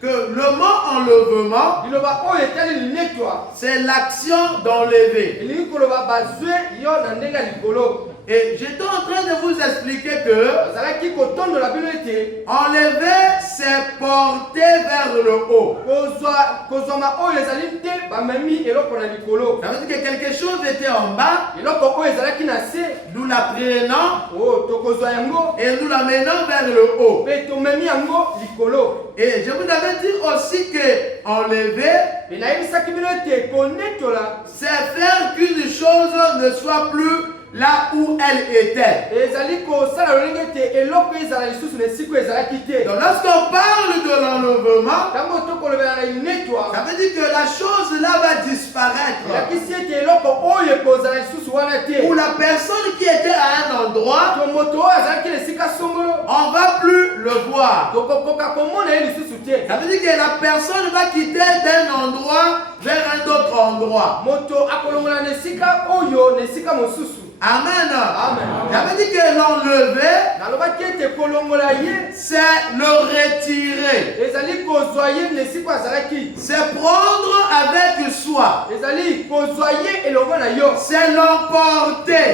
que le mot enlèvement, c'est l'action d'enlever. Et j'étais en train de vous expliquer que enlever, c'est porter vers le haut. Ça veut dire que quelque chose était en bas, nous la prenons et nous la menons vers le haut. Et je vous avais dit aussi que enlever, c'est faire qu'une chose ne soit plus là où elle était. Donc lorsqu'on parle de l'enlèvement, ça veut dire que la chose là va disparaître. Ou la personne qui était à un endroit, on ne va plus le voir. Ça veut dire que la personne va quitter d'un endroit vers un autre endroit. Amen. Ça veut dire que l'enlever, c'est le retirer. C'est prendre avec soi. C'est l'emporter.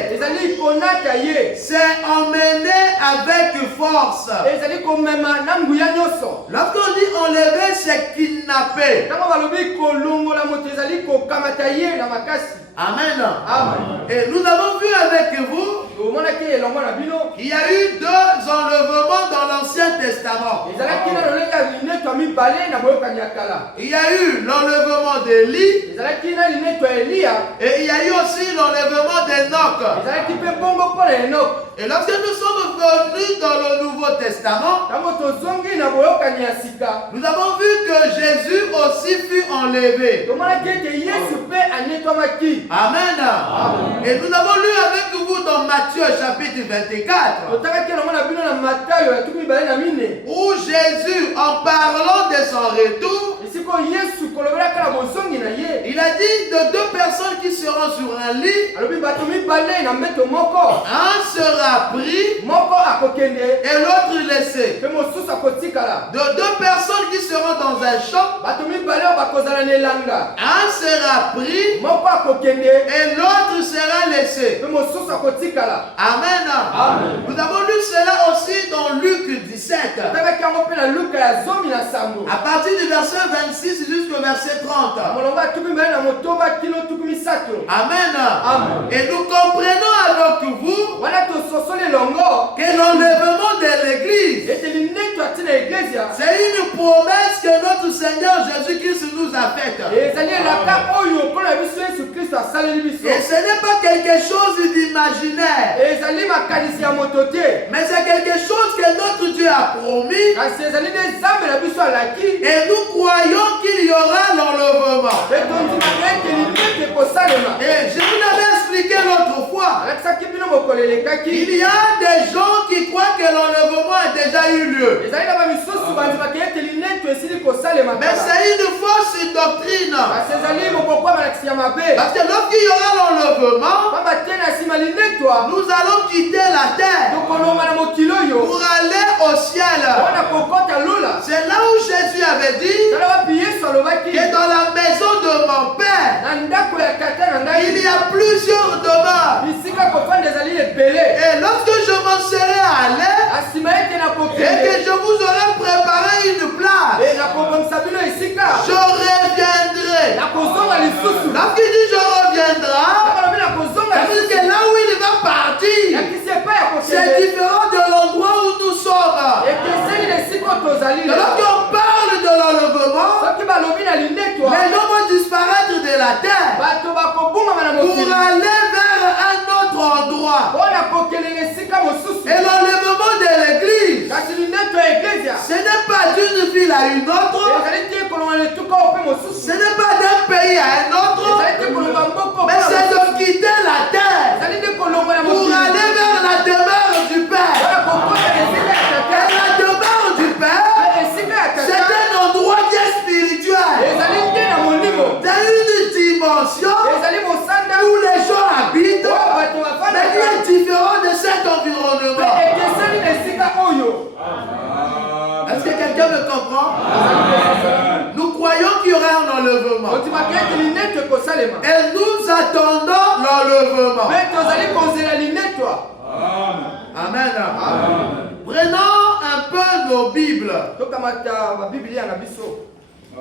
C'est emmener avec force. Lorsqu'on dit enlever, c'est kidnapper. Amen. Et nous avons vu avec vous qu'il y a eu deux enlèvements dans l'Ancien Testament. Il y a eu l'enlèvement d'Élie et il y a eu aussi l'enlèvement d'Enoch. Et lorsque nous sommes venus dans le Nouveau Testament, nous avons vu que Jésus aussi fut enlevé. Amen. Et nous avons lu avec vous dans Matthieu chapitre 24 où Jésus, en parlant de son retour, il a dit de deux personnes qui seront sur un lit, un sera pris et l'autre laissé. De deux personnes qui seront dans un champ, un sera pris et l'autre sera laissé. Amen. Nous avons lu cela aussi dans Luc 17. À partir du verset 26 jusqu'au verset 30. Amen. Et nous comprenons avec vous que l'enlèvement de l'église, c'est une promesse que notre Seigneur Jésus-Christ nous a faite. Et ce n'est pas quelque chose d'imaginaire, mais c'est quelque chose que notre Dieu a promis. Et nous croyons qu'il y aura l'enlèvement. Et je vous l'avais expliqué l'autre fois. Il y a des gens qui croient que l'enlèvement a déjà eu lieu. Mais c'est une fausse doctrine. Parce que lorsqu'il y aura l'enlèvement, nous allons quitter la terre pour aller au ciel. C'est là où Jésus avait dit que dans la maison de mon Père, il y a plusieurs demeures. Et lorsque je m'en serai allé et que je vous aurai préparé une place, je reviendrai. Lorsqu'il dit je reviendrai, ça veut dire que là où il va partir, c'est différent de l'endroit où nous sommes. Lorsqu'on parle de l'enlèvement, les gens vont disparaître de la terre pour aller vers un autre endroit. Et l'enlèvement de l'église, ce n'est pas d'une ville à une autre, ce n'est pas d'un pays à un autre, mais c'est de quitter la terre pour aller vers la demeure du Père. Et la demeure du Père, c'est un endroit qui est spirituel. C'est une dimension où les gens habitent, mais qui est différent de cet environnement. Est-ce que quelqu'un Quelqu'un me comprend? Nous croyons qu'il y aura un enlèvement. Et nous attendons l'enlèvement. Amen. Prenons un peu nos Bibles.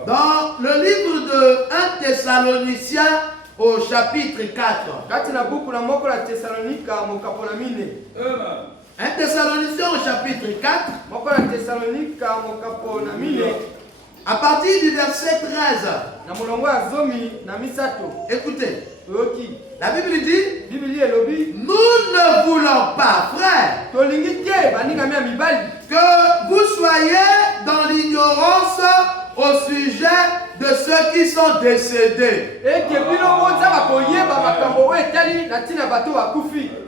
Dans le livre de 1 Thessaloniciens au chapitre 4. 1 Thessaloniciens au chapitre 4. À partir du verset 13. Écoutez. La Bible dit, nous ne voulons pas, frère, que vous soyez dans l'ignorance au sujet de ceux qui sont décédés,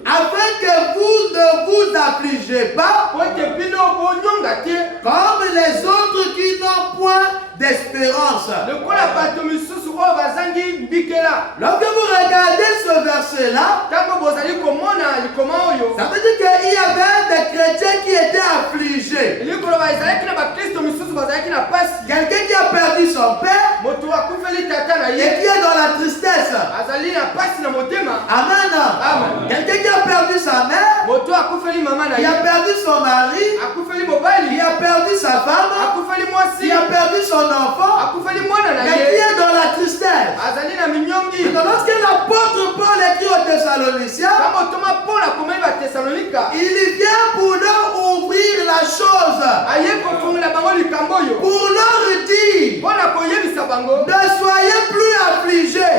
afin que vous ne vous affligez pas comme les autres qui n'ont point d'espérance. Lorsque vous regardez ce verset-là, ça veut dire qu'il y avait des chrétiens qui étaient affligés. Quelqu'un qui a perdu son père et qui est dans la tristesse. Amen. Quelqu'un qui a perdu sa mère, qui a perdu son mari, qui a perdu sa femme, qui a perdu son enfant, mais qui est dans la tristesse. Donc, lorsque l'apôtre Paul écrit aux Thessaloniciens, il vient pour leur ouvrir la chose, pour leur dire, ne soyez plus affligés.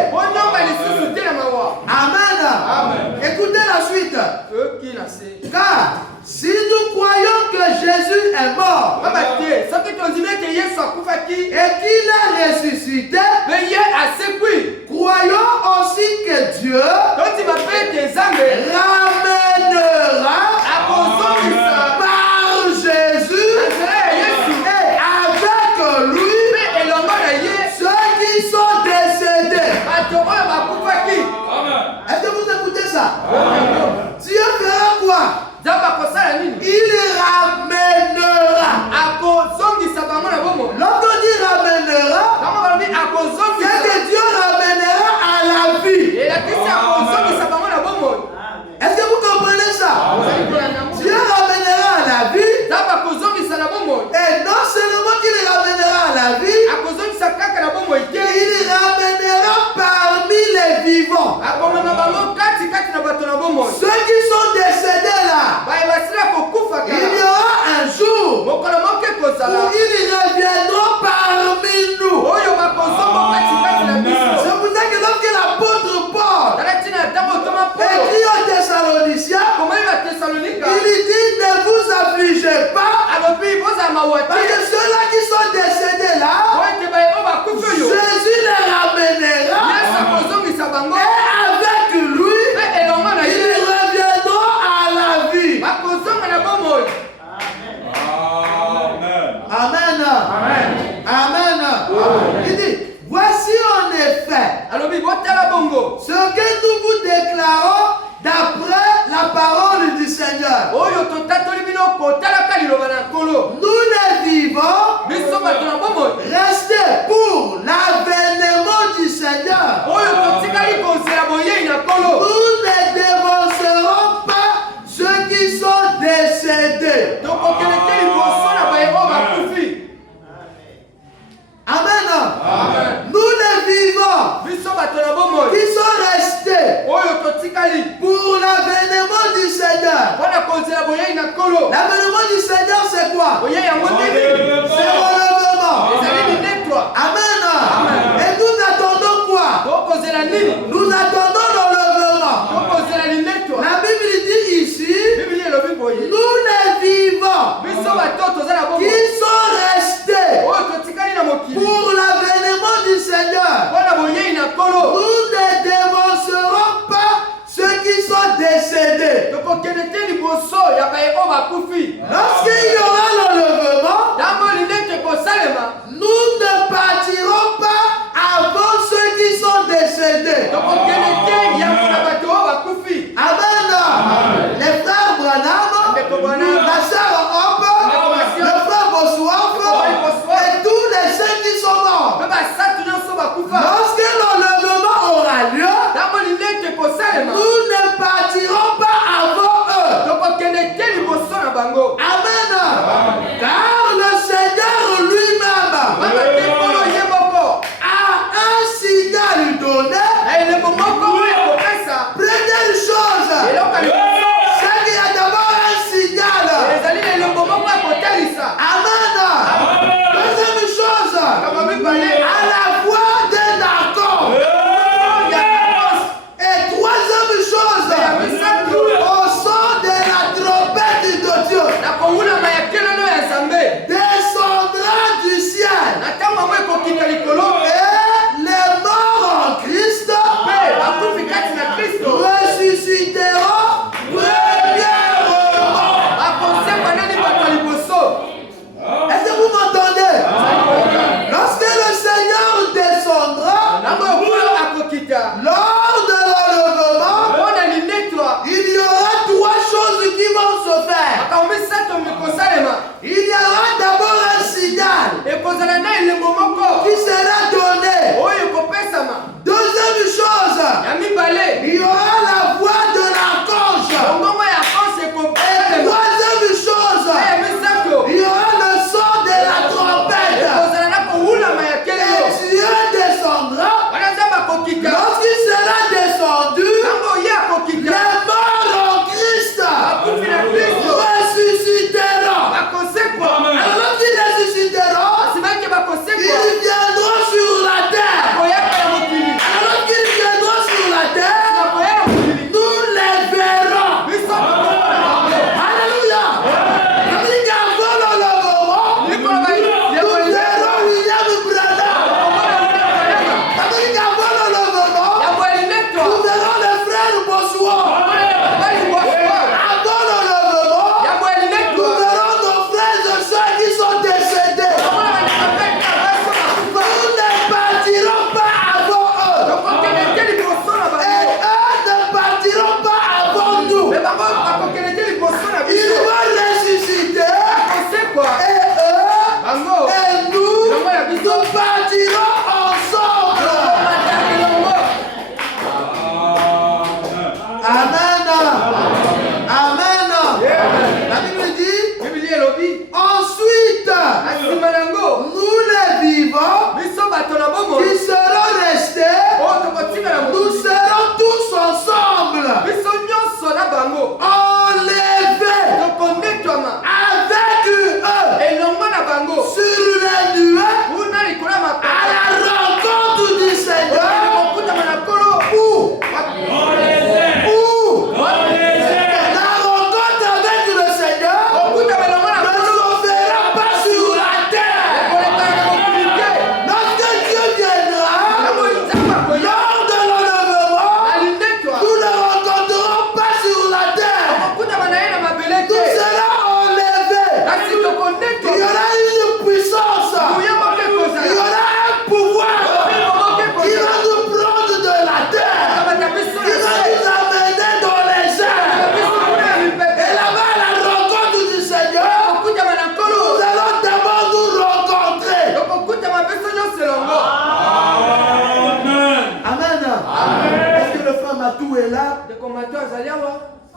Amen. Écoutez la suite. Car si nous croyons que Jésus est mort et qu'il est ressuscité, croyons aussi que Dieu ramènera par Jésus et avec lui ceux qui sont décédés. Est-ce que vous écoutez ça? Dieu fera quoi? Il ramènera. Lorsqu'on dit ramènera, c'est que Dieu ramènera à la vie. Est-ce que vous comprenez ça? Dieu ramènera à la vie. Et non seulement qu'il ramènera à la vie, il ramènera parmi les vivants. Ceux qui sont décédés là, il y aura un jour où ils reviendront parmi nous. C'est pour ça que lorsque l'apôtre Paul écrit aux Thessaloniciens, il dit ne vous affligez pas, parce que ceux-là qui sont décédés là, Jésus les ramènera et avec lui ils reviendront à la vie. Amen. Il dit, voici en effet ce que nous vous déclarons d'après la parole du Seigneur. Nous les vivants, restez pour l'avènement du Seigneur. Nous ne dévancerons pas ceux qui sont décédés.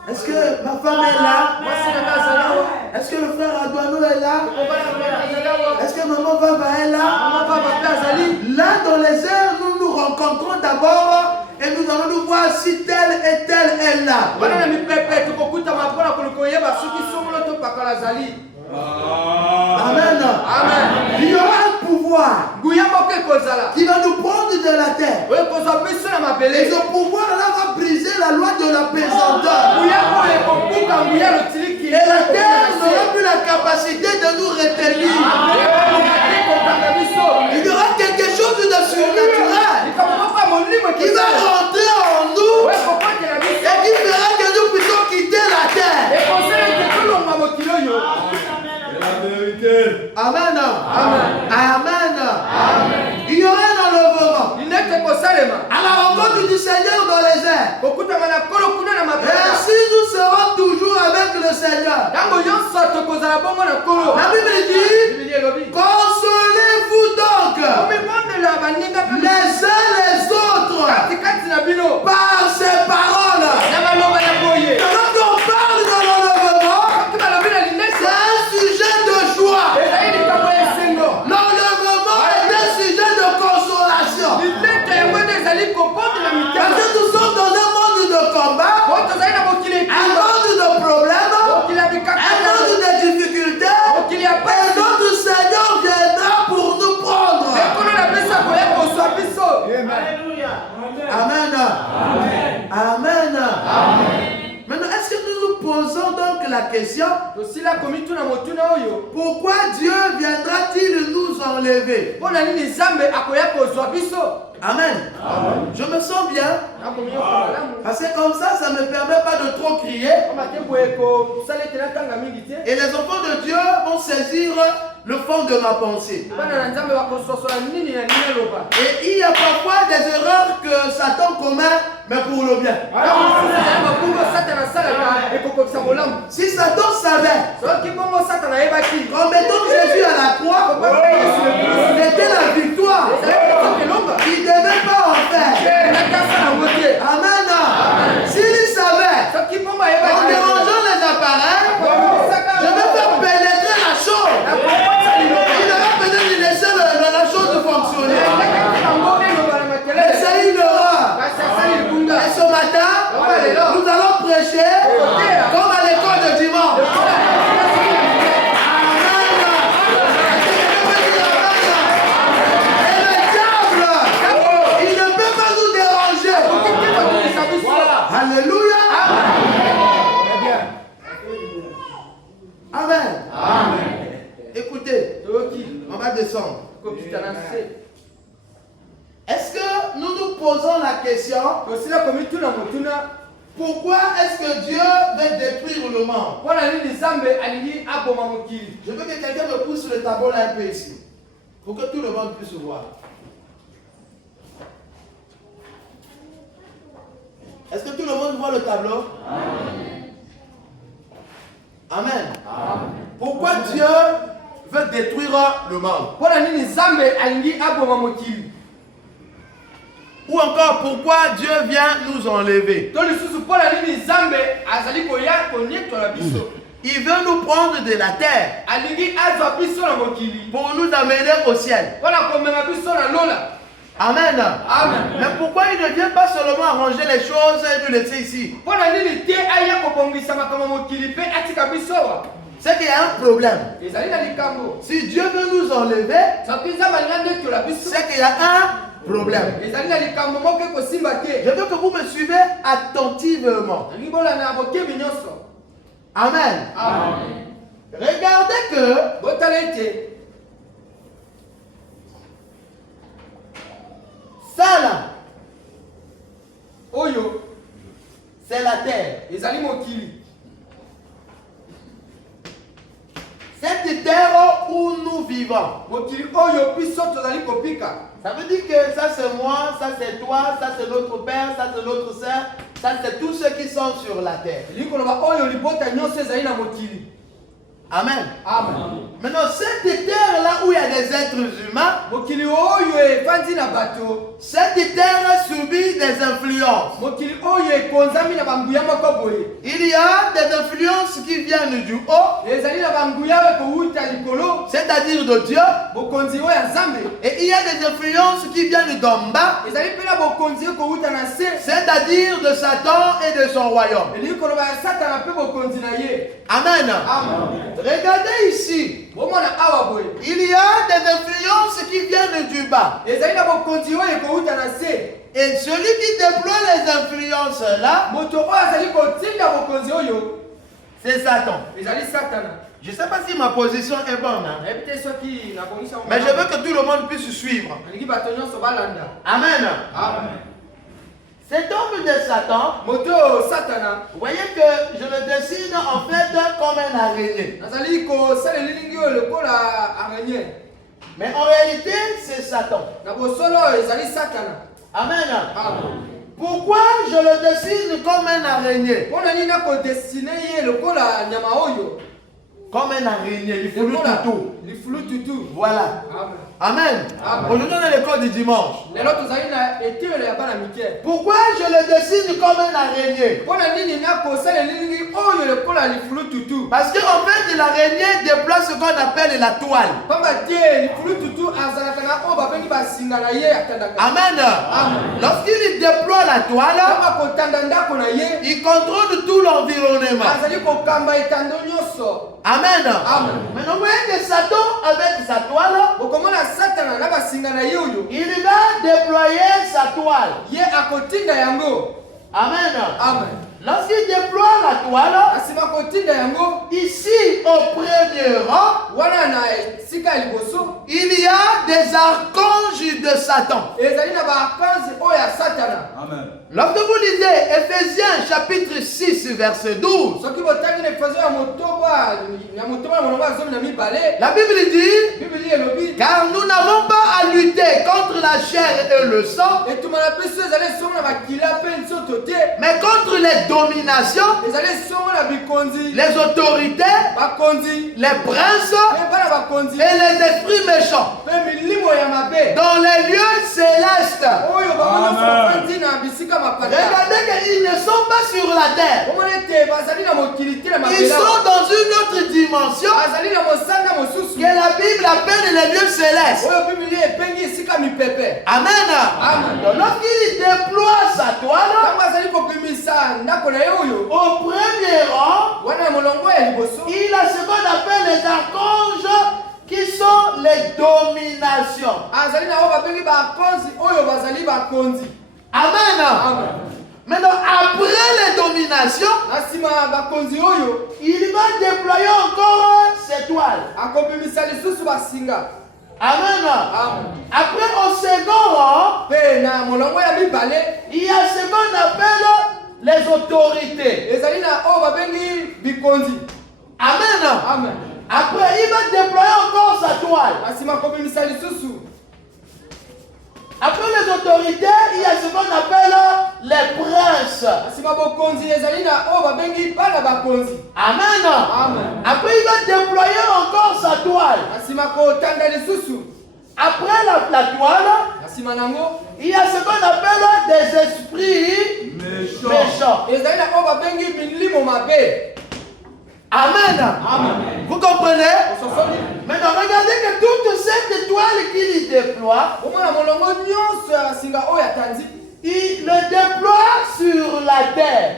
Est-ce que ma femme est là? Est-ce que le frère Adouano est là? Est-ce que maman Baba est là? Là dans les airs, nous nous rencontrons d'abord et nous allons nous voir si tel et tel est là. Amen. Amen. Il y aura un pouvoir qui va nous prendre de la terre. Et ce pouvoir-là va briser la loi de la pesanteur. Et la terre n'aura plus la capacité de nous retenir. Il y aura quelque chose de surnaturel qui va rentrer en nous et qui fera que nous puissions quitter la terre. Amen. Amen. Amen. Il y aura un enlèvement à la rencontre du Seigneur dans les airs. Et si nous serons toujours avec le Seigneur, la Bible dit, consolez-vous donc les uns les autres par ces paroles. Quand on parle de l'enlèvement, c'est un sujet de joie. L'enlèvement est un sujet de consolation. Parce que nous sommes dans un monde de combat, un monde de problèmes, un monde de difficultés, et notre Seigneur viendra pour nous prendre. Amen. Amen. Maintenant, est-ce que nous nous posons donc la question, pourquoi Dieu viendra-t-il nous enlever? Amen. Je me sens bien. Parce que comme ça ne me permet pas de trop crier. Et les enfants de Dieu vont saisir le fond de ma pensée. Et il y a parfois des erreurs que Satan commet, mais pour le bien. Si Satan savait qu'en mettant Jésus à la croix, c'était la victoire, il ne devait pas en faire. Amen. S'il savait, en dérangeant les appareils, je vais faire pénétrer la chose. Il aurait peut-être laissé la chose fonctionner. Mais c'est une erreur. Et ce matin, nous allons prêcher comme à l'école de dimanche. Alléluia. Amen. Amen. Écoutez, on va descendre. Est-ce que nous nous posons la question, pourquoi est-ce que Dieu veut détruire le monde? Je veux que quelqu'un me pousse le tableau là un peu ici, pour que tout le monde puisse voir. Est-ce que tout le monde voit le tableau? Amen. Amen. Pourquoi Dieu veut détruire le monde? Ou encore, pourquoi Dieu vient nous enlever? Il veut nous prendre de la terre pour nous amener au ciel. Amen. Amen. Mais pourquoi il ne vient pas seulement arranger les choses et nous laisser ici? C'est qu'il y a un problème. Si Dieu veut nous enlever, c'est qu'il y a un problème. Je veux que vous me suivez attentivement. Amen. Amen. Regardez que ça là, c'est la terre. Cette terre où nous vivons. Ça veut dire que ça c'est moi, ça c'est toi, ça c'est notre père, ça c'est notre sœur, ça c'est tous ceux qui sont sur la terre. Amen. Amen. Maintenant, cette terre là où il y a des êtres humains, cette terre subit des influences. Il y a des influences qui viennent du haut, c'est-à-dire de Dieu, et il y a des influences qui viennent d'en bas, c'est-à-dire de Satan et de son royaume. Amen. Regardez ici. Il y a des influences qui viennent du bas. Et celui qui déploie les influences là, c'est Satan. Je ne sais pas si ma position est bonne. Hein? Mais je veux que tout le monde puisse suivre. Amen. Amen. Cet homme de Satan, vous voyez que je le dessine en fait comme un araignée. Mais en réalité, c'est Satan. Amen. Pourquoi je le dessine comme un araignée? Comme un araignée, il floue tout. Voilà. Amen. Aujourd'hui, on est l'école du dimanche. Pourquoi je le dessine comme un araignée? Parce qu'en fait, l'araignée déploie ce qu'on appelle la toile. Amen. Lorsqu'il déploie la toile, il contrôle tout l'environnement. Amen. Maintenant, vous voyez que Satan, avec sa toile, il va déployer sa toile. Amen. Lorsqu'il déploie la toile, ici au premier rang, il y a des archanges de Satan. Amen. Lorsque vous lisez Ephésiens chapitre 6 verset 12, la Bible dit, car nous n'avons pas à lutter contre la chair et le sang, mais contre les dominations, les autorités, les princes et les esprits méchants dans les lieux célestes. Regardez qu'ils ne sont pas sur la terre. Ils sont dans une autre dimension que la Bible appelle les lieux célestes. Amen. Donc lorsqu'il déploie sa toile, au premier rang, il a ce qu'on appelle les archanges qui sont les dominations. Amen. Maintenant, après les dominations, il va déployer encore ses toiles. Amen. Après, au second rang, il y a ce qu'on appelle les autorités. Amen. Après, il va déployer encore sa toile. Après les autorités, il y a ce qu'on appelle les princes. Amen. Après, il va déployer encore sa toile. Après la toile, il y a ce qu'on appelle des esprits méchants. Amen. Vous comprenez? Maintenant, regardez que toute cette toile qu'il déploie, il le déploie sur la terre.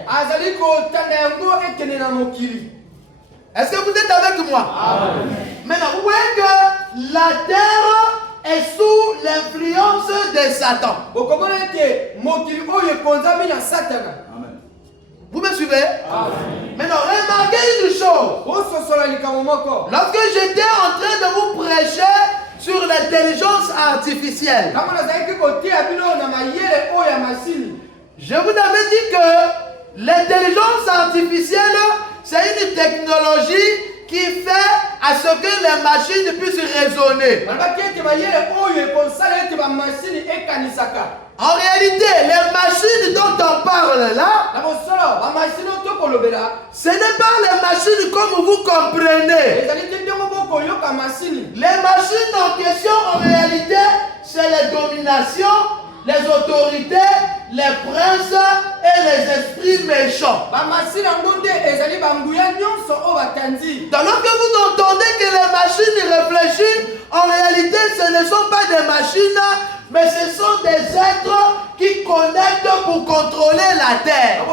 Est-ce que vous êtes avec moi? Amen. Maintenant, vous voyez que la terre est sous l'influence de Satan. Vous me suivez? Amen. Maintenant, remarquez une chose. Lorsque j'étais en train de vous prêcher sur l'intelligence artificielle, je vous avais dit que l'intelligence artificielle, c'est une technologie qui fait à ce que les machines puissent raisonner. En réalité, les machines dont on parle là, ce n'est pas les machines comme vous comprenez. Les machines en question, en réalité, c'est les dominations, les autorités, les princes et les esprits méchants. Alors que vous entendez que les machines réfléchissent, en réalité, ce ne sont pas des machines, mais ce sont des êtres qui connectent pour contrôler la terre.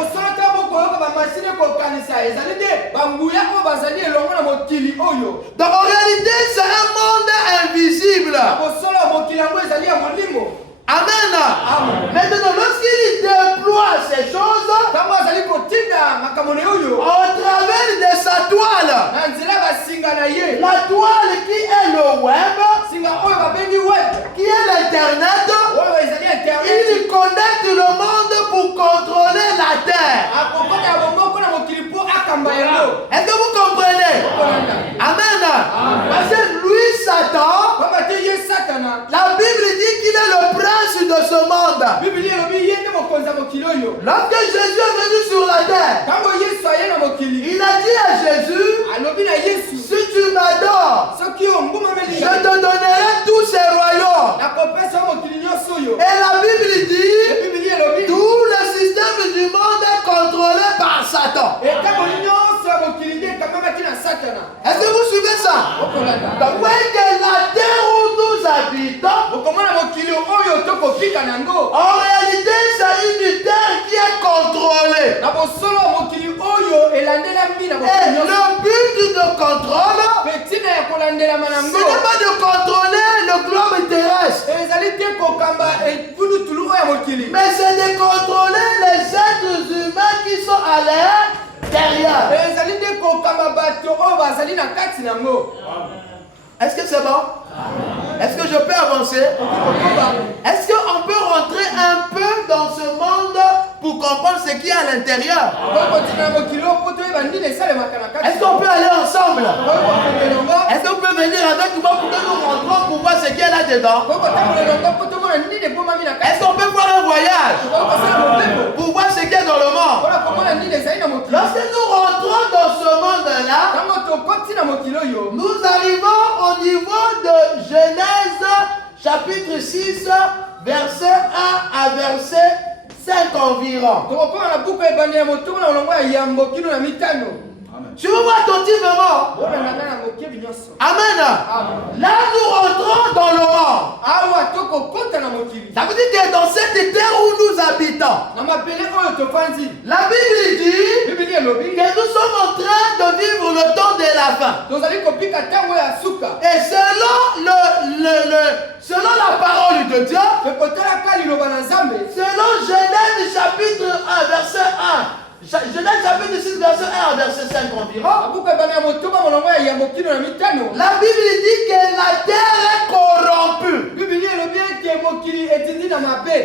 Donc en réalité, c'est un monde invisible. Amen. Maintenant, lorsqu'il déploie ces choses, au travers de sa toile, la toile qui est le web, qui est l'internet, il connecte le monde pour contrôler la terre. Est-ce que vous comprenez? Amen. Parce que lui, Satan, la Bible dit qu'il est le prince de ce monde. Lorsque Jésus est venu sur la terre, il a dit à Jésus, si tu m'adores, je te donnerai tous ces royaumes. Et la Bible dit, tout le système du monde est contrôlé par Satan. Est-ce que vous suivez ça? Donc, voyez que la terre où nous habitons, en réalité, c'est une terre qui est contrôlée. Et le but de contrôle, ce n'est pas de contrôler le globe terrestre, mais c'est de contrôler les êtres humains qui sont à l'intérieur. Est-ce que c'est bon? Est-ce que je peux avancer? Est-ce qu'on peut rentrer un peu dans ce monde pour comprendre ce qu'il y a à l'intérieur? Est-ce qu'on peut aller ensemble? Est-ce qu'on peut venir avec moi pour que nous rentrons pour voir ce qu'il y a là-dedans? Est-ce qu'on peut faire un voyage pour voir ce qu'il y a dans le monde? Lorsque nous rentrons dans ce monde-là, nous arrivons au niveau de Genèse chapitre 6, verset 1 à verset 5 environ. Suivez-moi attentivement. Amen. Là, nous rentrons dans le monde. Ça veut dire que dans cette terre où nous habitons, la Bible dit que nous sommes en train de vivre le temps de la fin. Et selon la parole de Dieu, selon Genèse chapitre 1, verset 1, Genèse chapitre 6, verset 1 à verset 5 environ, la Bible dit que la terre est corrompue.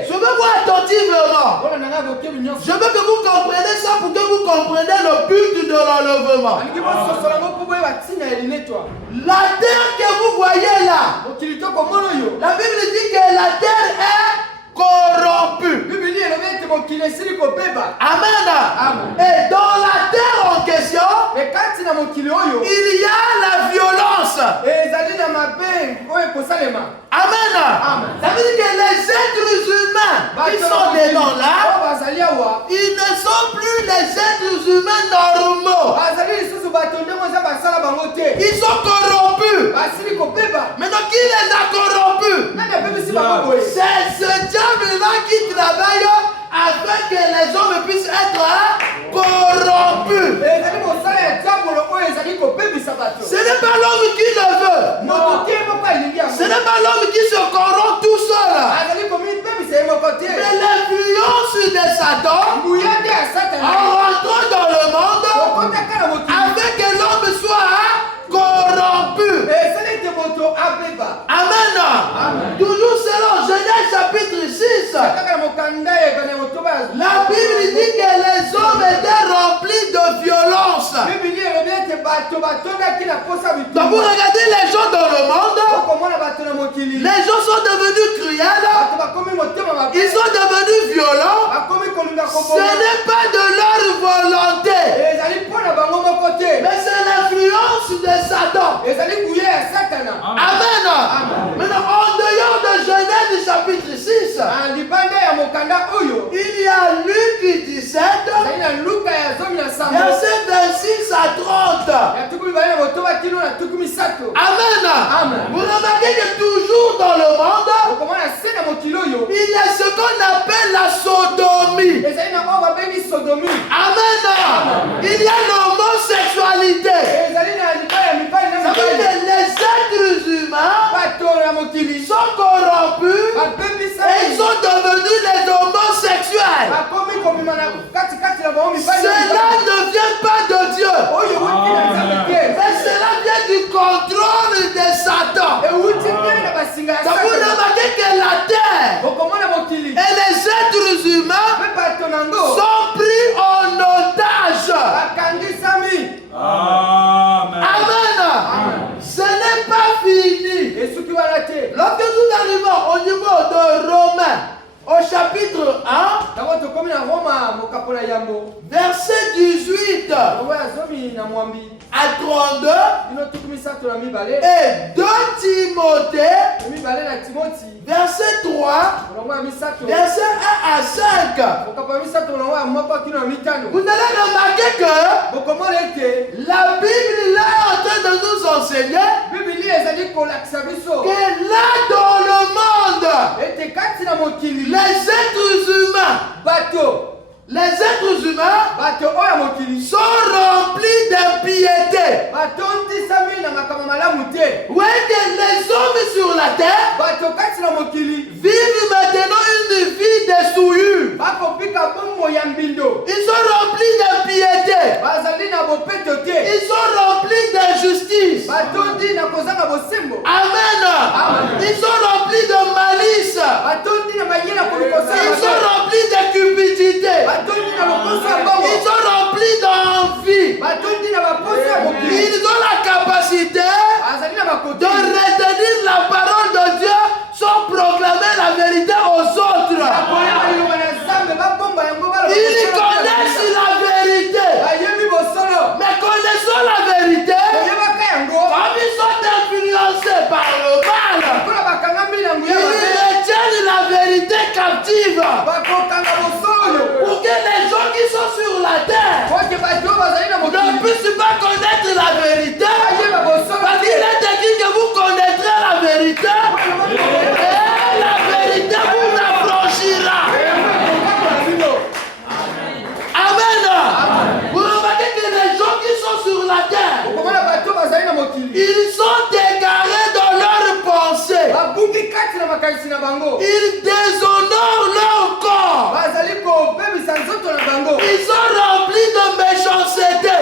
Suivez-moi attentivement. Je veux que vous compreniez ça pour que vous compreniez le but de l'enlèvement. La terre que vous voyez là, la Bible dit que la terre est corrompu. Amen. Et dans la terre en question, il y a la violence. Amen. Ça veut dire que les êtres humains qui sont dedans là, ils ne sont plus les êtres humains normaux. Ils sont corrompus. Maintenant, qui les a corrompus? C'est ce diable-là qui travaille afin que les hommes puissent être corrompus. Ce n'est pas l'homme qui le veut. Ce n'est pas l'homme qui se corrompt tout seul. Mais l'influence de Satan en rentrant dans le monde afin que l'homme soit corrompu. Amen. Toujours selon Genèse chapitre 6, la Bible dit que les hommes étaient remplis de violence. Donc vous regardez les gens dans le monde, les gens sont devenus cruels, ils sont devenus violents. Ce n'est pas de leur volonté, mais c'est l'influence de Satan. Amen. Maintenant, en dehors de Genèse chapitre 6, il y a Luc 17, verset 26 à 30. Amen. Vous remarquez que toujours dans le monde, il y a ce qu'on appelle la sodomie. Amen. Il y a l'homosexualité. Ça veut dire que les êtres humains sont corrompus et ils sont devenus les homosexuels. Cela ne vient pas de Dieu, mais cela vient du contrôle de Satan. Ça vous remarquez que la terre et les êtres humains sont pris en otage. Amen. Ce n'est pas fini. Lorsque nous arrivons au niveau de Romains, au chapitre 1, verset 18 à 32, et 2 Timothée, verset 3, verset 1 à 5. Vous allez remarquer que la Bible là est en train de nous enseigner que là dans le monde, les êtres humains sont remplis d'impiété. Ouais, que les hommes sur la terre vivent maintenant une vie de souillure. Ils sont remplis d'impiété. Ils sont remplis d'injustice. Amen. Ils sont remplis de malice. Ils sont remplis de cupidité. Ils sont remplis d'envie. Ils ont la capacité de retenir la parole de Dieu sans proclamer la vérité aux autres. Ils connaissent la vérité, mais connaissant la vérité, comme ils sont influencés par le mal, ils retiennent la vérité captive pour que les gens qui sont sur la terre ne puissent pas connaître la vérité. Parce qu'il est écrit que vous connaîtrez la vérité et la vérité vous affranchira. Amen. Vous remarquez que les gens qui sont sur la terre, ils sont égarés dans leurs pensées. Ils déshonorent leur corps. Ils sont remplis de méchanceté.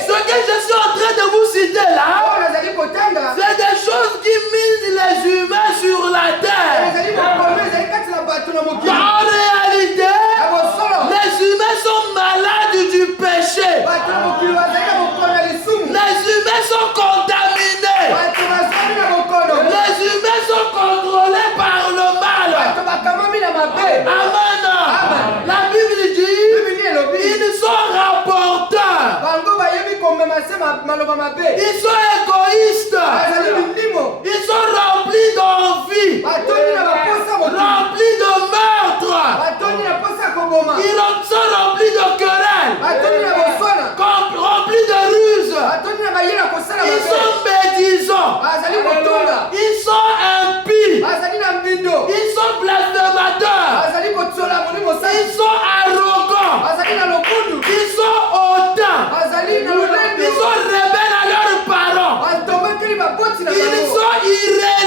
Ce que je suis en train de vous citer là, c'est des choses qui misent les humains sur la terre. En réalité, les humains sont malades du péché. Les humains sont contaminés. Les humains sont contrôlés par le mal. Amen. La Bible dit, ils sont rapporteurs. Ils sont égoïstes. Ils sont remplis d'envie. Remplis de meurtre. Ils sont remplis de querelles. Remplis de ruses. Ils sont médisants. Ils sont impies. Ils sont blasphémateurs. Ils sont arrogants. Ils sont hautains. Ils sont rebelles à leurs parents. Ils sont irréels.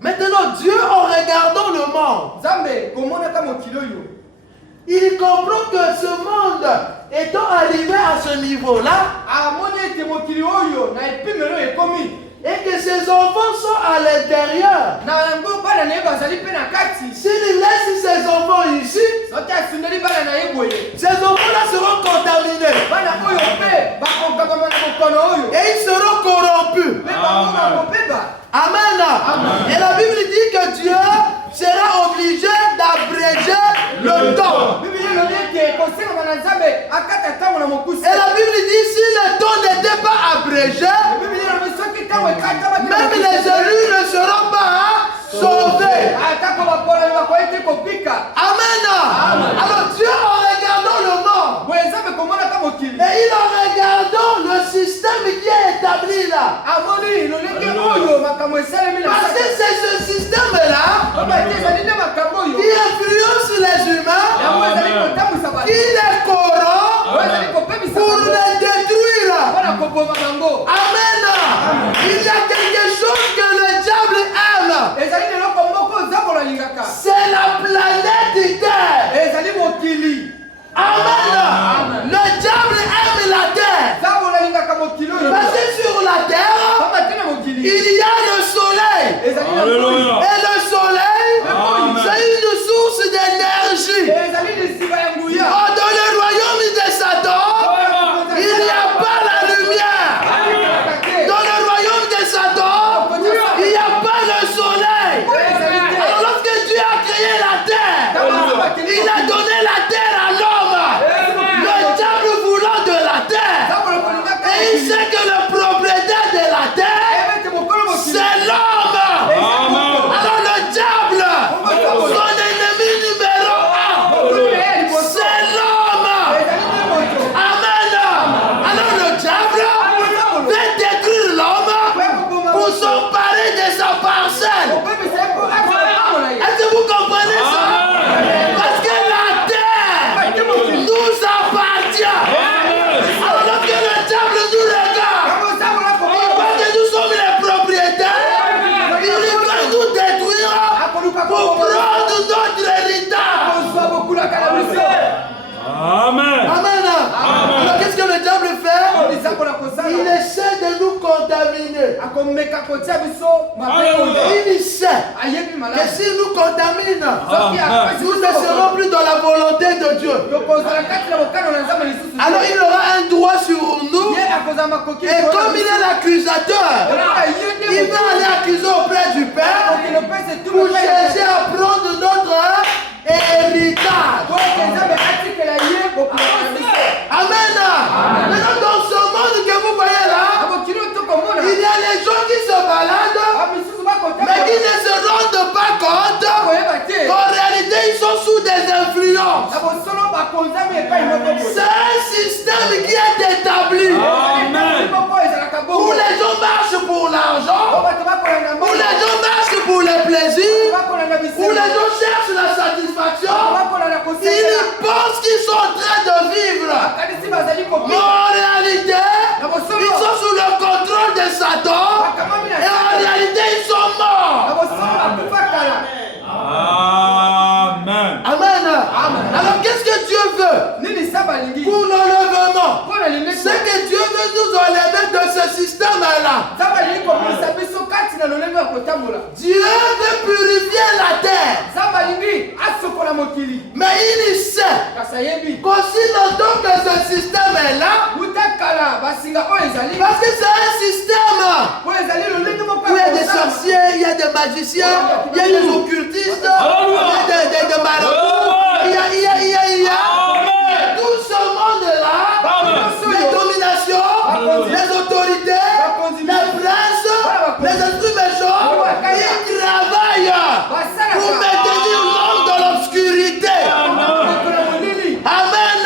Maintenant, Dieu, en regardant le monde, il comprend que ce monde étant arrivé à ce niveau-là, et que ses enfants sont à l'intérieur, s'il laisse ses enfants ici, ces enfants-là seront contaminés et ils seront corrompus. Amen. Et la Bible dit que Dieu sera obligé d'abréger le temps. Et la Bible dit si le temps n'était pas abrégé, même les élus ne seront pas sauvés. Amen. Alors Dieu, en regardant le monde, et il en regardant le système qui est établi là, parce que c'est ce système-là qui influence les humains, qui les corrompt pour les détruire. Amen. Il y a quelque chose que le diable aime. C'est la planète Terre. Amen. Le diable aime la terre. Parce que sur la terre, il y a le soleil. Et le soleil, c'est une source d'énergie. Dans le royaume de Satan, il n'y a pas la lumière. Dans le royaume de Satan, il n'y a pas le soleil. Alors lorsque Dieu a créé la terre, il a donné la terre à l'homme. Le diable voulant de la terre. Et il sait que le propriétaire de la terre, c'est l'homme. Alors le diable, son ennemi numéro 1, c'est l'homme. Amen. Alors le diable veut détruire l'homme pour s'emparer de sa parcelle. Est-ce que vous comprenez ça? Parce que la terre nous appartient. Alors lorsque le diable nous regarde, il voit que nous sommes les propriétaires, il veut nous détruire pour prendre notre héritage. Amen. Amen. Alors qu'est-ce que le diable fait? Il essaie de nous contaminer. Il sait que s'il nous contamine, nous ne serons plus dans la volonté de Dieu. Alors il aura un droit sur nous. Et comme il est l'accusateur, il va aller accuser auprès du Père pour chercher à prendre notre héritage. Amen. Maintenant dans ce monde que vous voyez là, il y a les gens qui se baladent, mais qui ne se rendent pas compte qu'en réalité ils sont sous des influences. C'est un système qui est établi. Où les gens marchent pour l'argent, où les gens marchent pour le plaisir, où les gens cherchent la satisfaction. Ils pensent qu'ils sont en train de vivre. Mais en réalité, ils sont sous le contrôle de Satan. Et en réalité, ils sont morts. Amen. Amen. Alors qu'est-ce que Dieu veut pour l'enlèvement? C'est que Dieu veut nous enlever de ce système-là. Dieu veut purifier la terre. Mais il sait qu'aussi longtemps que ce système est là, parce que c'est un système où il y a des sorciers, il y a des magiciens, il y a des occultistes, il y a des marabouts, il y a tout ce monde-là, les dominations, les autorités, les princes, les esprits méchants, ils travaillent pour maintenir l'homme dans l'obscurité. Amen.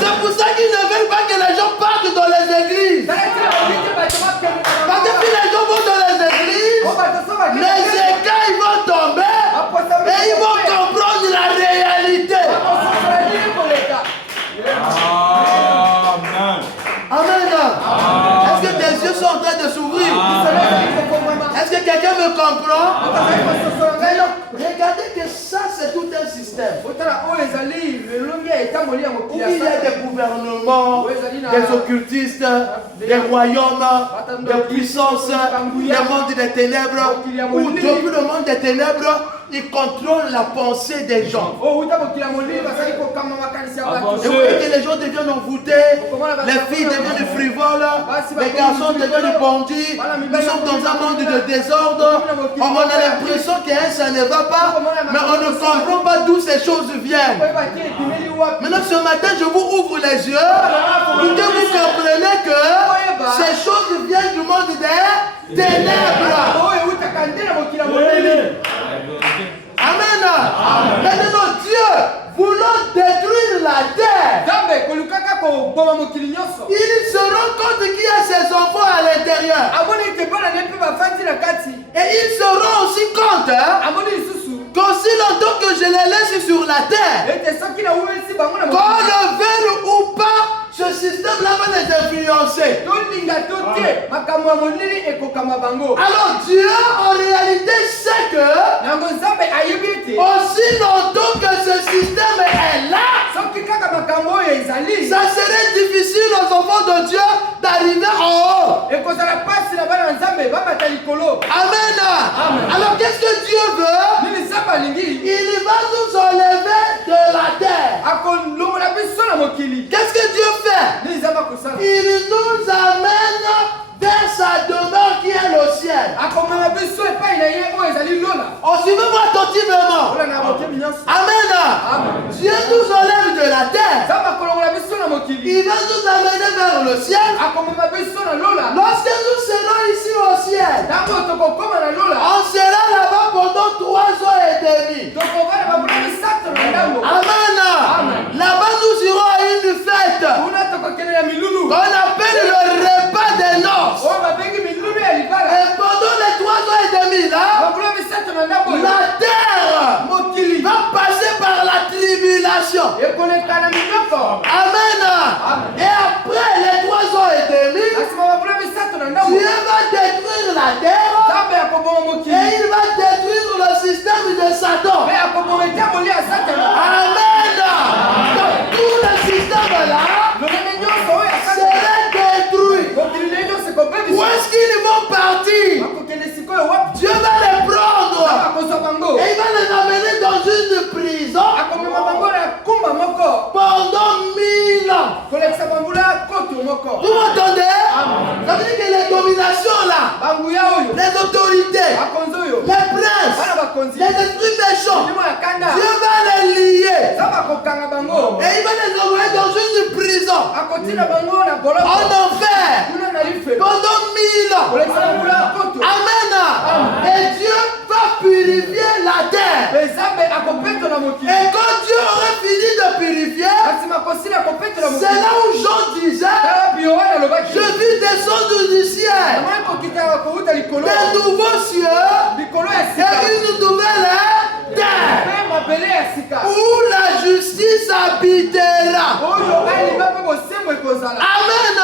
C'est pour ça qu'ils ne veulent pas que les gens partent dans les églises. Parce que si les gens vont dans les églises, les écailles vont tomber et ils vont comprendre la réalité. comprend? Regardez que ça, c'est tout un système. Où il y a des gouvernements, des occultistes, des royaumes, des puissances, des mondes des ténèbres, où depuis le monde des ténèbres, il contrôle la pensée des gens. Et que les gens deviennent envoûtés, les filles deviennent frivoles, les garçons deviennent bandits. Nous sommes dans un monde de désordre. On a l'impression que ça ne va pas, mais on ne comprend pas d'où ces choses viennent. Maintenant, ce matin, je vous ouvre les yeux pour que vous compreniez que ces choses viennent du monde des ténèbres. Amen. Maintenant, Dieu, voulant détruire la terre, il se rend compte qu'il y a ses enfants à l'intérieur. Et il se rend aussi compte qu'aussi longtemps que je les laisse sur la terre, qu'on le veuille ou pas, ce système-là va les influencer. Alors Dieu, en réalité, sait que aussi longtemps que ce système est là, ça serait difficile aux enfants de Dieu d'arriver en haut. Amen. Alors qu'est-ce que Dieu veut? Il va nous enlever de la terre. Qu'est-ce que Dieu fait? Il nous amène vers sa demeure qui est le ciel. On suivez-moi attentivement. Amen. Dieu nous enlève de la terre. Il va nous amener vers le ciel. Lorsque nous serons ici au ciel, on sera là-bas pendant 3 ans et demi. Amen. Là-bas nous irons à une fête qu'on appelle le repas des noces. Et pendant les 3 ans et demi là, la terre va passer par la tribulation. Amen. Et après les 3 ans et demi, Dieu va détruire la terre et il va détruire le système de Satan. Amen. Donc tout le système là serait détruit. Où est-ce qu'ils vont partir? Dieu va les prendre et il va les amener dans une prison pendant 1000 ans. Vous m'entendez? Ça veut dire que les dominations là, les autorités, les princes, les esprits méchants, Dieu va les lier et il va les envoyer dans une prison en enfer pendant 1000 ans. Amen. Et Dieu va purifier la terre. Et quand Dieu aurait fini de purifier, c'est là où Jean disait, je vis descendre du ciel des nouveaux cieux et une nouvelle terre où la justice habitera. Amen.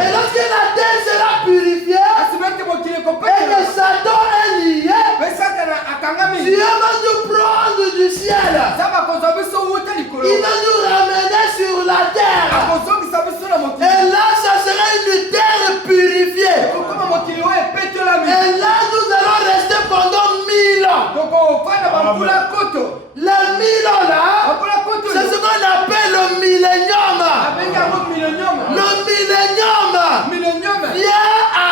Et lorsque la terre sera purifiée et que Satan est lié, Dieu va nous prendre du ciel. Il va nous ramener sur la terre. Et là, ça sera une terre purifiée. Et là, nous allons rester pendant 1000 ans. Les 1000 ans là, c'est ce qu'on appelle le millénium. Le millénium vient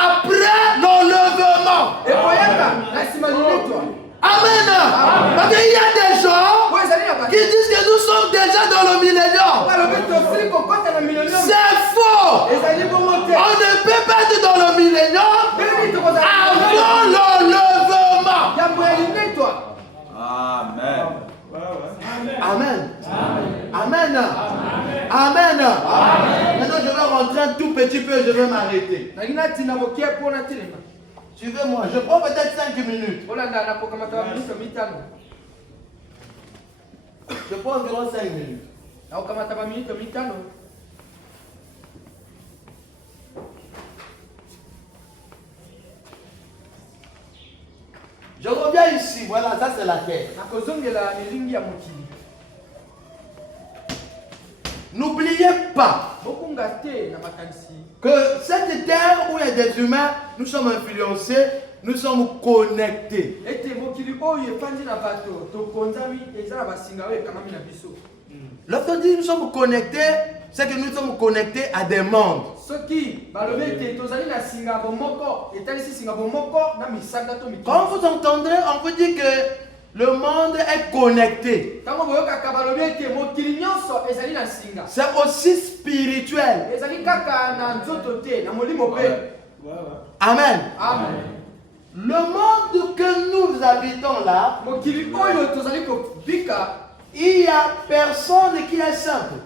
après l'enlèvement. Amen. Parce qu'il y a des gens qui disent que nous sommes déjà dans le millénium. C'est faux. On ne peut pas être dans le millénium avant l'enlèvement. Amen. Amen. Amen. Maintenant, je vais rentrer un tout petit peu, je vais m'arrêter. Suivez-moi, je prends peut-être 5 minutes. Je prends environ 5 minutes. Je reviens ici, voilà, ça c'est la terre. N'oubliez pas que cette terre où il y a des humains, nous sommes influencés, nous sommes connectés. Lorsqu'on dit nous sommes connectés, c'est que nous sommes connectés à des mondes. Quand vous entendrez, on peut dire que le monde est connecté. C'est aussi spirituel. Amen. Le monde que nous habitons là, il y a personne qui est simple.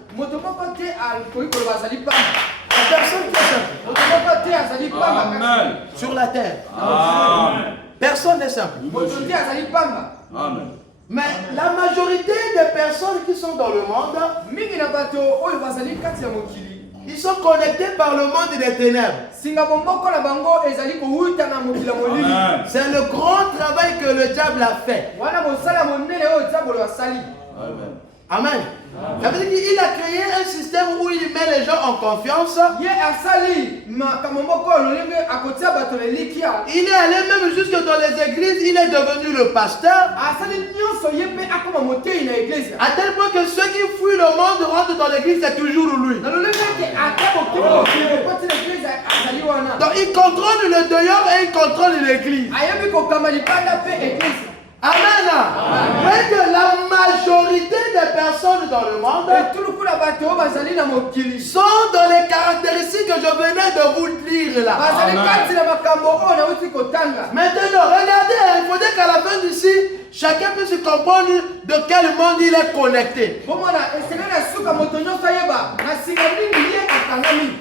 Personne qui est simple. Amen. Sur la terre. Amen. Personne n'est simple. Amen. Mais la majorité des personnes qui sont dans le monde, ils sont connectés par le monde des ténèbres. C'est le grand travail que le diable a fait. Amen. Ça veut dire qu'il a créé un système où il met les gens en confiance. Il est allé même jusque dans les églises, il est devenu le pasteur. À tel point que ceux qui fuient le monde rentrent dans l'église, c'est toujours lui. Donc il contrôle le dehors et il contrôle l'église. Amen. Mais que la majorité des personnes dans le monde sont dans les caractéristiques que je venais de vous dire là. Maintenant, regardez, il faudrait qu'à la fin d'ici, chacun puisse comprendre de quel monde il est connecté.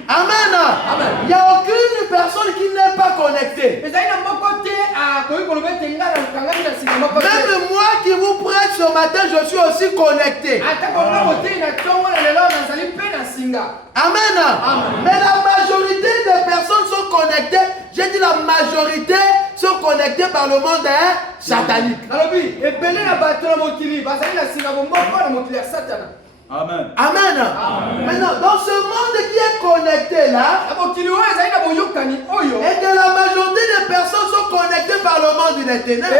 Amen. Il n'y a aucune personne qui n'est pas connectée. Même moi qui vous prête ce matin, je suis aussi connecté. Amen. Mais la majorité des personnes sont connectées. J'ai dit la majorité sont connectées par le monde satanique. Amen. Amen. Maintenant, dans ce monde qui est connecté là, et que la majorité des personnes sont connectées par le monde des ténèbres,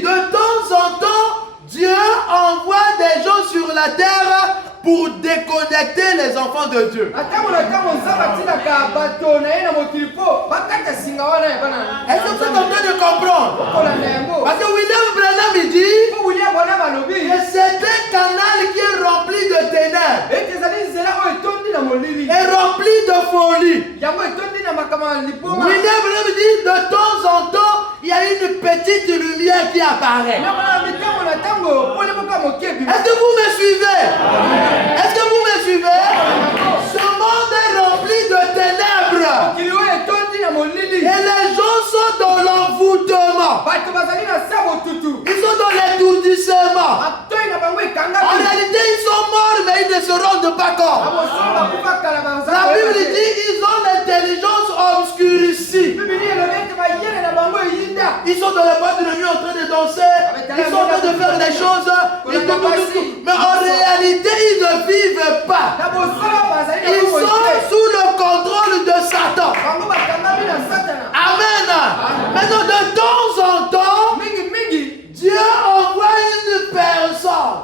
de temps en temps, Dieu envoie des gens sur la terre pour déconnecter les enfants de Dieu. Est-ce que vous êtes en train de comprendre? Parce que William Branham il dit que c'est un canal qui est rempli de ténèbres et rempli de folie. William Branham dit de temps en temps il y a une petite lumière qui apparaît. Est-ce que vous me suivez? Est-ce que vous me suivez? Ce monde est rempli de ténèbres. Et les gens sont dans l'envoûtement. Ils sont dans l'étourdissement. En réalité, ils sont morts, mais ils ne se rendent pas compte. La Bible dit qu'ils ont l'intelligence obscurcie. Ils sont dans la boîte de nuit en train de danser. Ils sont en train de faire des choses. Mais en réalité, ils ne vivent pas. Ils sont sous le contrôle de Satan. Amen. Maintenant, de temps en temps, Dieu envoie une personne.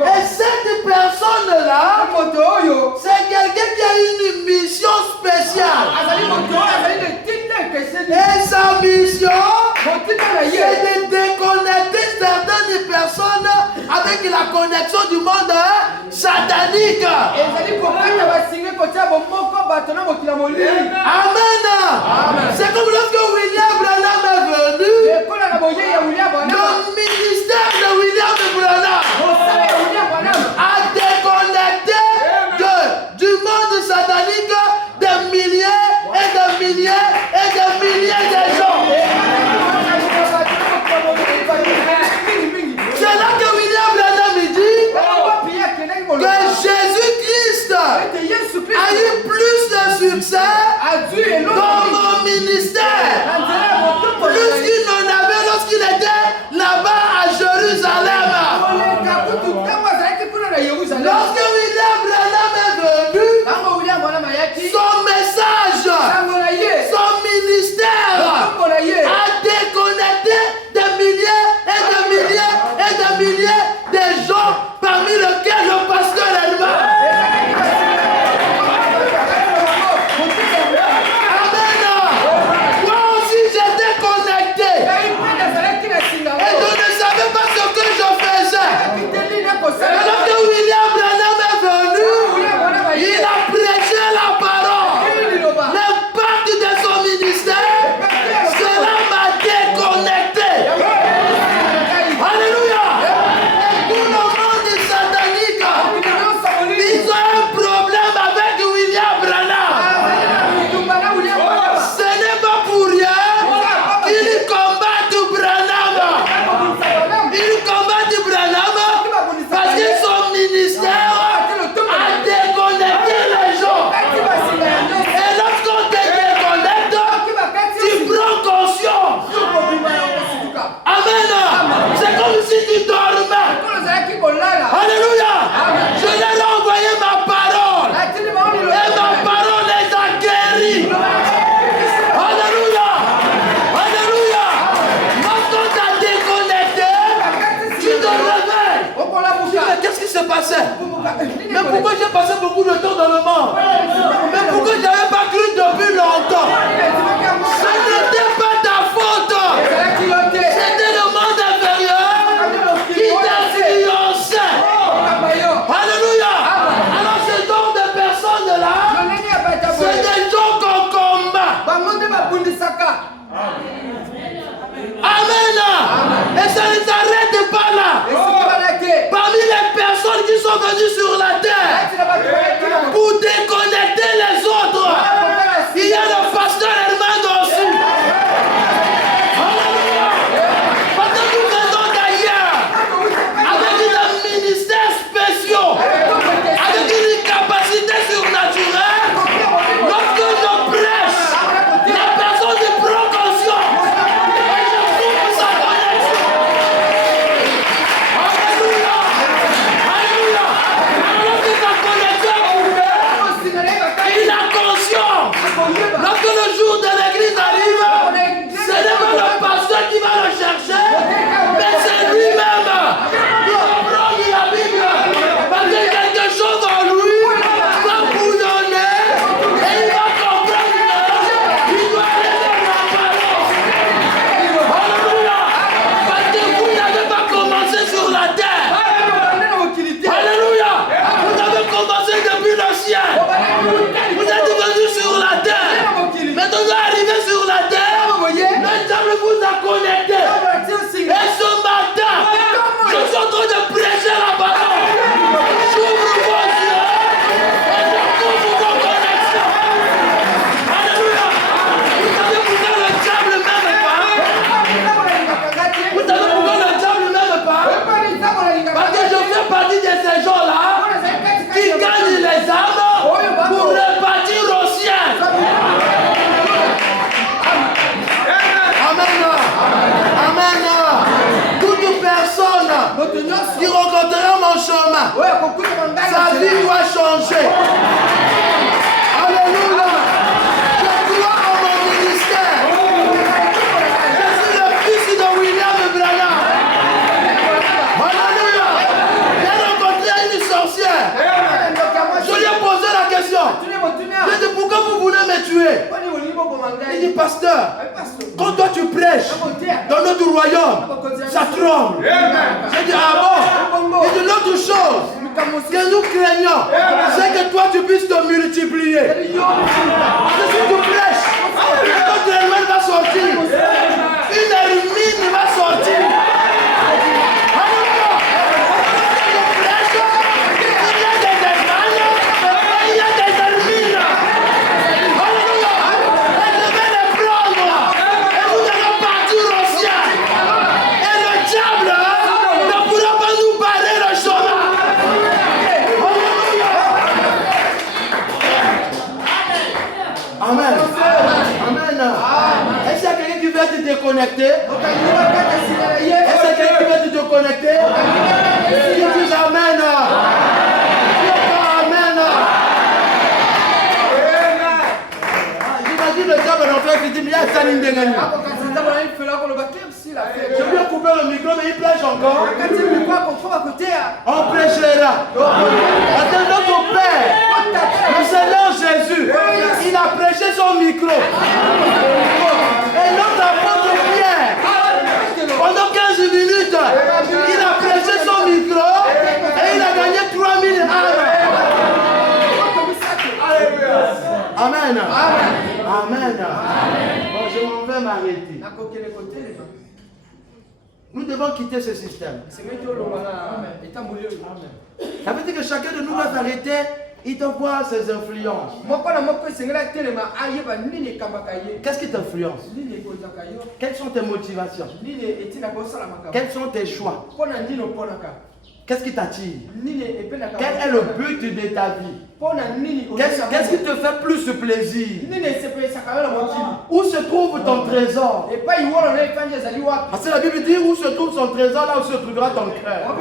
Et cette personne-là, c'est quelqu'un qui a une mission spéciale. Et sa mission, c'est de déconnecter certaines personnes avec la connexion du monde satanique. Amen. C'est comme lorsque William Branham est venu, le ministère de William Branham a déconnecté du monde satanique des milliers et des milliers et des milliers de gens. C'est là que William Branham dit que Jésus-Christ a eu plus de succès dans mon ministère tuer. Il dit, pasteur, quand toi tu prêches dans notre royaume, ça tremble. J'ai dit, ah bon? Il dit, l'autre chose que nous craignons, c'est que toi tu puisses te multiplier. Parce que si tu prêches, ton élément va sortir. Une hermine va sortir. Alléluia. Je prêche, il y a des Espagnes, il y a des hermines. Alléluia. Et je vais les prendre. Et nous allons partir au ciel. Et le diable ne pourra pas nous barrer le chemin. Amen. Amen. Est-ce qu'il y a quelqu'un qui veut te déconnecter? Est-ce qu'il y a quelqu'un qui veut te déconnecter? Ils disent Amen. Amen. J'imagine le diable est en train de dire, mais il y a Saline Dengani. Je viens couper le micro, mais il prêche encore. On prêchera. Attends, notre Père, le Seigneur Jésus, il a prêché son micro. Et notre apôtre Pierre, pendant 15 minutes, il a prêché son micro et il a gagné 3000 âmes. Amen. Amen. Bon, je m'en vais m'arrêter. Nous devons quitter ce système. Ça veut dire que chacun de nous doit s'arrêter. Il doit voir ses influences. Qu'est-ce qui t'influence? Quelles sont tes motivations? Quels sont tes choix? Qu'est-ce qui t'attire? Quel est le but de ta vie? Qu'est-ce qui te fait plus plaisir? Où se trouve ton trésor? Parce que la Bible dit où se trouve son trésor, là où se trouvera ton cœur.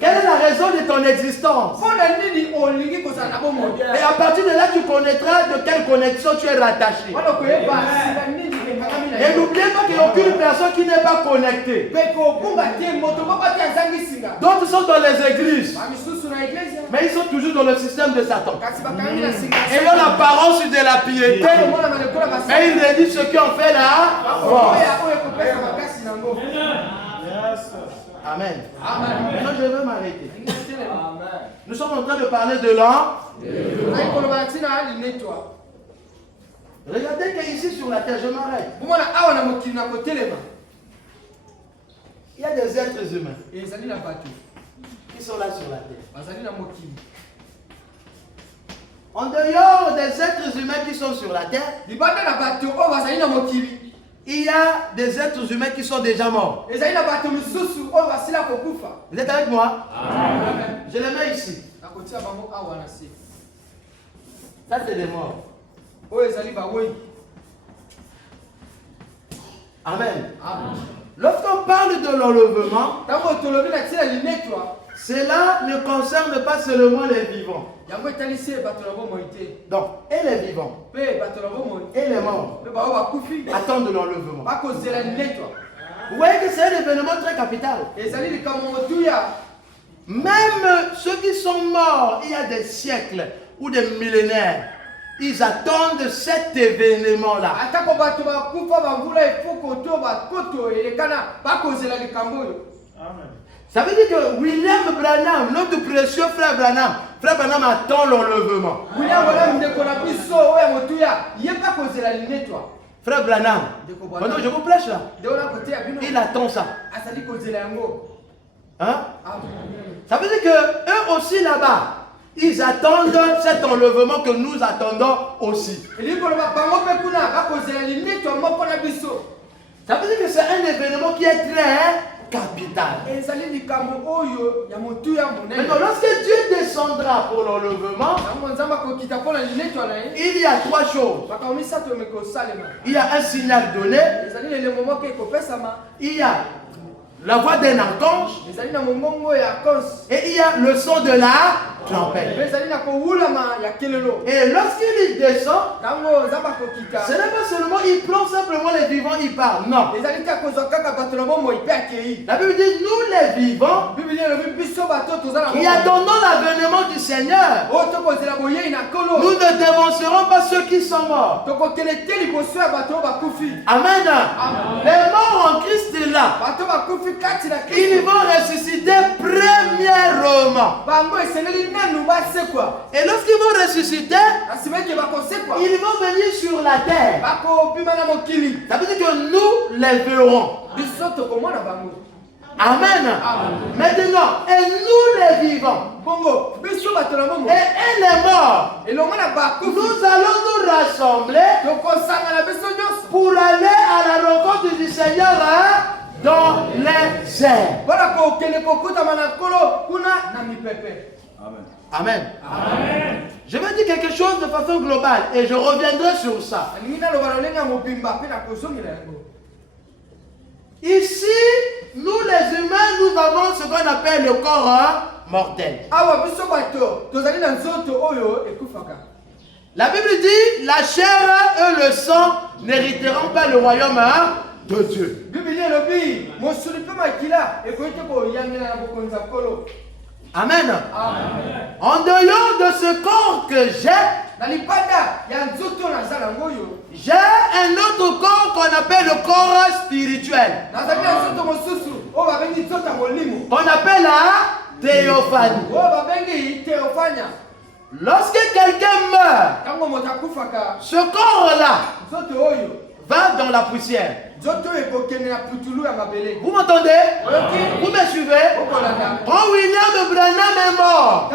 Quelle est la raison de ton existence? Et à partir de là, tu connaîtras de quelle connexion tu es rattaché. Et n'oubliez pas qu'il n'y a aucune personne qui n'est pas connectée. D'autres sont dans les églises, mais ils sont toujours dans le système de Satan. Ayant l'apparence de la piété, mais ils rédigent ce qu'on fait là. Amen. Maintenant, je vais m'arrêter. Nous sommes en train de parler de l'an. Regardez qu'ici sur la terre, je m'arrête. Il y a des êtres humains qui sont là sur la terre. En dehors des êtres humains qui sont sur la terre, il y a des êtres humains qui sont déjà morts. Vous êtes avec moi? Je les mets ici. Ça, c'est des morts. Amen. Lorsqu'on parle de l'enlèvement, cela ne concerne pas seulement les vivants. Donc, et les vivants, et les morts attendent l'enlèvement. Vous voyez que c'est un événement très capital. Même ceux qui sont morts il y a des siècles ou des millénaires, ils attendent cet événement-là. Ça veut dire que William Branham, notre précieux frère Branham attend l'enlèvement. Frère Branham, pendant que je vous prêche là, il attend ça. Hein? Ça veut dire que eux aussi là-bas, ils attendent cet enlèvement que nous attendons aussi. Ça veut dire que c'est un événement qui est très capital. Maintenant, lorsque Dieu descendra pour l'enlèvement, il y a trois choses. Il y a un signal donné. Il y a la voix d'un archange, et il y a le son de la trompette. Et lorsqu'il descend, ce n'est pas seulement il plante simplement les vivants, il parle. Non. La Bible dit, nous les vivants, qui attendons l'avènement du Seigneur, nous ne dévancerons pas ceux qui sont morts. Amen. Les morts en Christ est là. Ils vont ressusciter premièrement. Et lorsqu'ils vont ressusciter, ils vont venir sur la terre. Ça veut dire que nous les verrons. Amen. Maintenant, et nous les vivants, et les morts, nous allons nous rassembler pour aller à la rencontre du Seigneur dans les airs. Amen. Amen. Je vais dire quelque chose de façon globale et je reviendrai sur ça. Ici, nous les humains, nous avons ce qu'on appelle le corps mortel. La Bible dit, la chair et le sang n'hériteront pas le royaume de Dieu. Amen. Amen. En dehors de ce corps que j'ai un autre corps qu'on appelle le corps spirituel. On appelle la théophanie. Lorsque quelqu'un meurt, ce corps-là va dans la poussière. Vous m'entendez? Vous me suivez? Quand William Branham est mort,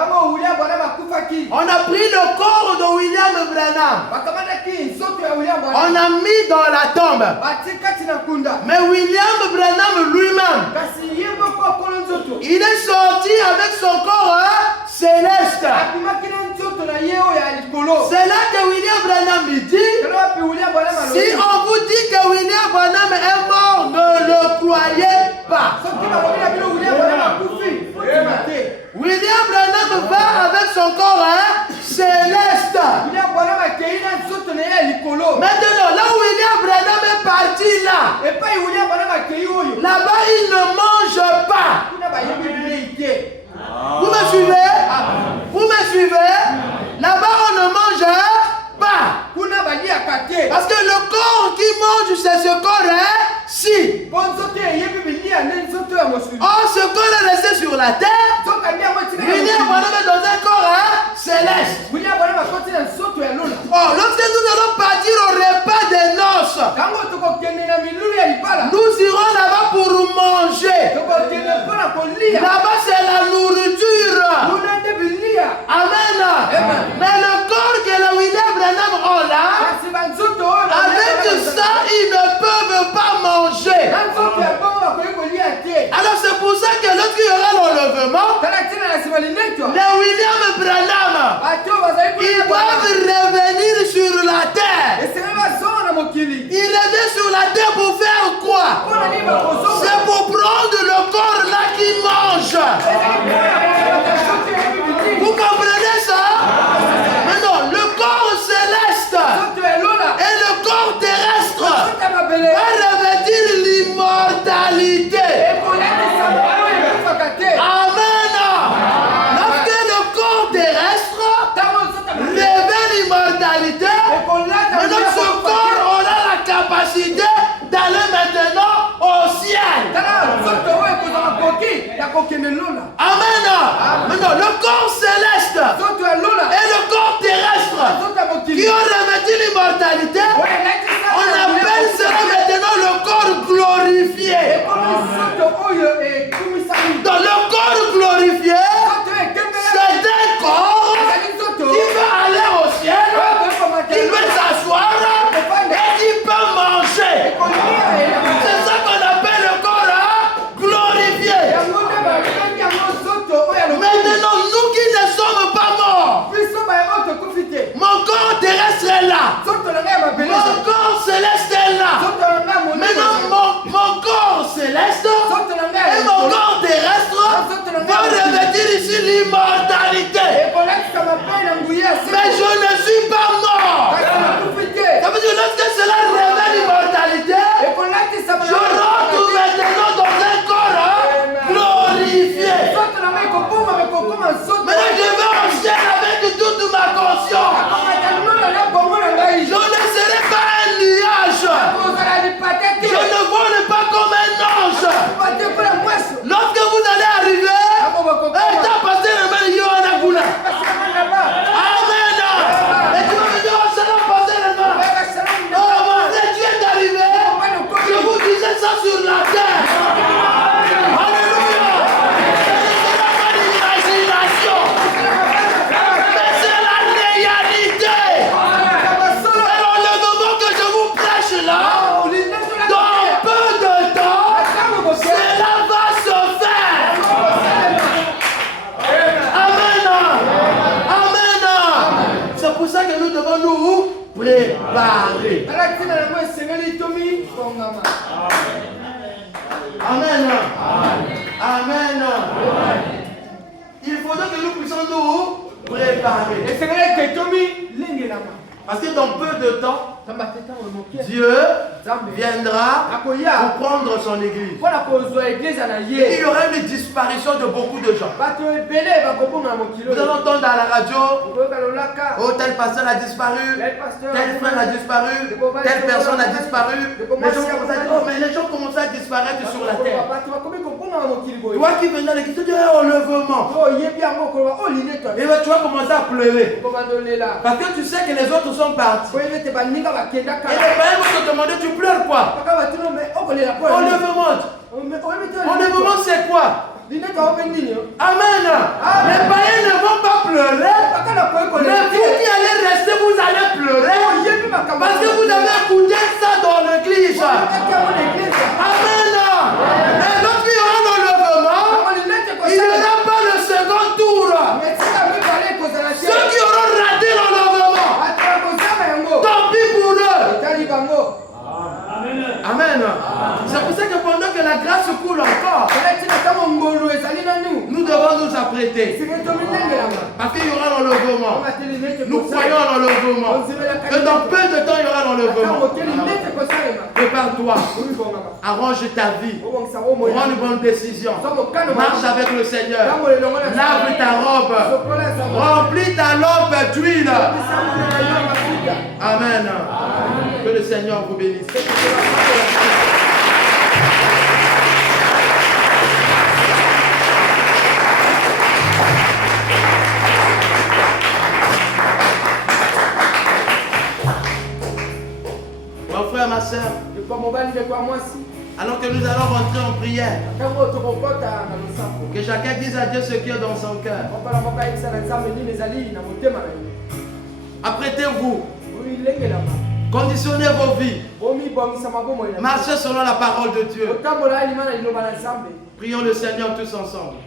on a pris le corps de William Branham, on a mis dans la tombe. Mais William Branham lui-même, il est sorti avec son corps céleste. C'est là que William Branham dit, si on vous dit que William Branham est mort, ne le croyez pas. William Branham va avec son corps céleste. Maintenant, là où William Branham est parti là-bas il ne mange pas. Vous me suivez? Vous me suivez? Là-bas on ne mange pas. Parce que le corps qui mange, c'est ce corps-ci. Or, ce corps est resté sur la terre. William Branham est dans un corps céleste. Or, lorsque nous allons partir au repas des noces, nous irons là-bas pour manger. Là-bas, c'est la nourriture. Amen. Mais le corps que le William Branham a là, avec ça, ils ne peuvent pas manger. Alors c'est pour ça que lorsqu'il y aura l'enlèvement, les William Branham, ils doivent revenir sur la terre. Ils reviennent sur la terre pour faire quoi? C'est pour prendre le corps là qui mange. Vous comprenez ça? Maintenant, le corps céleste et le corps terrestre va revêtir l'immortalité. Amen. Lorsque le corps terrestre revêt l'immortalité, maintenant ce corps aura la capacité d'aller maintenant au ciel. Amen. Maintenant, le corps céleste et le corps terrestre qui ont revêtu l'immortalité, on appelle cela maintenant le corps glorifié. Dans le corps glorifié, c'est un corps qui veut aller au ciel, qui veut s'asseoir et qui peut manger. C'est ça qu'on appelle le corps glorifié. Maintenant, nous qui ne sommes pas morts, mon corps terrestre est là, mon corps céleste est là. Maintenant, mon corps céleste préparé. Amen. Amen. Il faudra que nous puissions nous préparer. Parce que dans peu de temps, Dieu viendra pour prendre son église. Et il y aura une disparition de beaucoup de gens. Vous allez entendre à la radio, oh tel pasteur a disparu, tel frère a disparu, telle personne a disparu. Les gens commencent à disparaître sur la terre. Toi qui viens dans l'église, tu dis enlèvement. Et tu vas commencer à pleurer. Parce que tu sais que les autres sont partis. Et les païens vont te demander, tu pleures quoi? Enlèvement. Enlèvement c'est quoi? Amen. Les païens ne vont pas pleurer. Mais vous qui allez rester, vous allez pleurer. Parce que vous avez écouté ça dans l'église. Amen. Et lorsqu'il y aura l'enlèvement, il n'y aura pas le second tour. Ceux qui auront raté l'enlèvement, tant pis pour eux. Amen. C'est pour ça que pendant que la grâce coule encore, nous devons nous apprêter. Parce qu'il y aura l'enlèvement. Nous croyons à l'enlèvement. Que dans peu de temps, il y aura l'enlèvement. Prépare-toi. Arrange ta vie. Prends une bonne décision. Marche avec le Seigneur. Lave ta robe. Remplis ta lampe d'huile. Amen. Que le Seigneur vous bénisse. Mon frère, ma soeur, alors que nous allons rentrer en prière, que chacun dise à Dieu ce qu'il y a dans son cœur. Apprêtez-vous. Conditionnez vos vies. Marchez selon la parole de Dieu. Prions le Seigneur tous ensemble.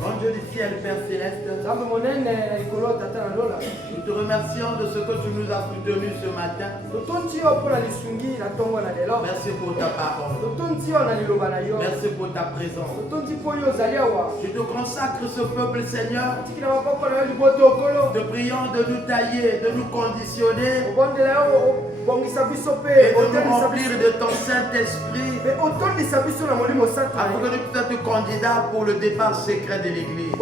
Grand Dieu du ciel, Père céleste, nous te remercions de ce que tu nous as soutenus ce matin. Merci pour ta parole. Merci pour ta présence. Je te consacre ce peuple, Seigneur. Te prions de nous tailler, de nous conditionner et de nous remplir de ton Saint-Esprit afin que nous puissions être candidats pour le départ secret de l'Église.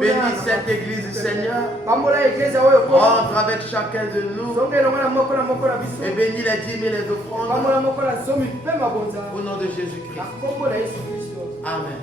Bénis cette Église, Seigneur. Entre avec chacun de nous et bénis les dîmes et les offrandes au nom de Jésus-Christ. Amen.